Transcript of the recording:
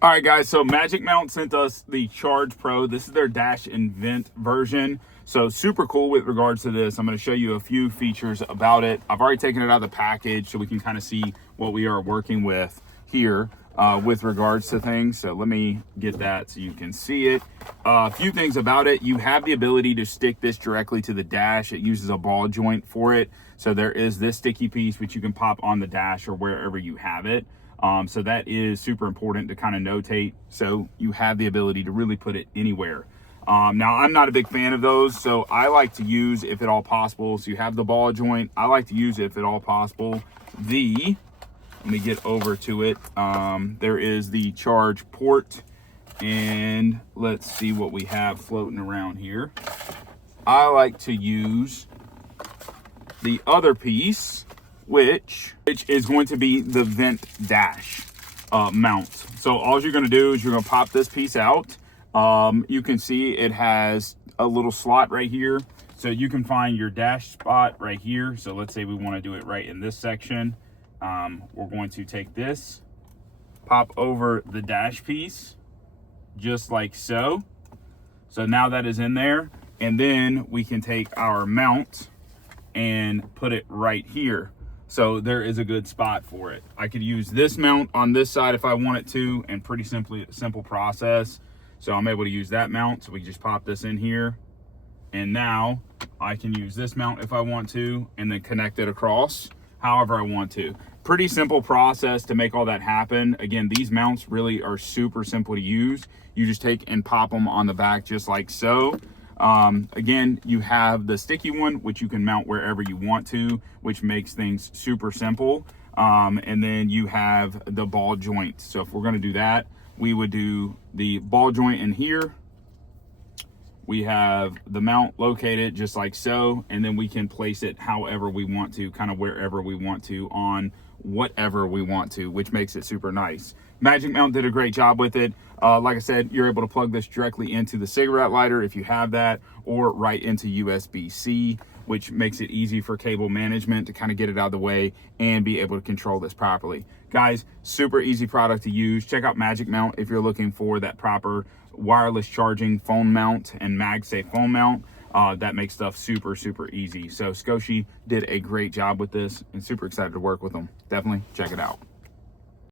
All right, guys, so MagicMount sent us the Charge Pro. This is their dash and vent version. So super cool with regards to this. I'm going to show you a few features about it. I've already taken it out of the package so we can kind of see what we are working with here with regards to things. So let me get that so you can see it. A few things about it. You have the ability to stick this directly to the dash. It uses a ball joint for it. So there is this sticky piece which you can pop on the dash or wherever you have it. So that is super important to kind of notate. So you have the ability to really put it anywhere. Now I'm not a big fan of those, so I like to use, if at all possible, so you have the ball joint, I like to use, if at all possible, let me get over to it. There is the charge port, and let's see what we have floating around here. I like to use the other piece, which is going to be the vent dash mount. So all you're gonna do is you're gonna pop this piece out. You can see it has a little slot right here. So you can find your dash spot right here. So let's say we wanna do it right in this section. We're going to take this, pop over the dash piece, just like so. So now that is in there. And then we can take our mount and put it right here. So there is a good spot for it. I could use this mount on this side if I wanted to, and pretty simple process. So I'm able to use that mount. So we just pop this in here. And now I can use this mount if I want to, and then connect it across however I want to. Pretty simple process to make all that happen. Again, these mounts really are super simple to use. You just take and pop them on the back just like so. Again, you have the sticky one, which you can mount wherever you want to, which makes things super simple. And then you have the ball joint. So if we're going to do that, we would do the ball joint in here. We have the mount located just like so, and then we can place it however we want to, kind of wherever we want to, on whatever we want to, which makes it super nice. MagicMount did a great job with it. Like I said, you're able to plug this directly into the cigarette lighter if you have that, or right into USB-C, which makes it easy for cable management to kind of get it out of the way and be able to control this properly. Guys, super easy product to use. Check out MagicMount if you're looking for that proper wireless charging phone mount and MagSafe phone mount. That makes stuff super easy. So Scosche did a great job with this, and super excited to work with them. Definitely check it out.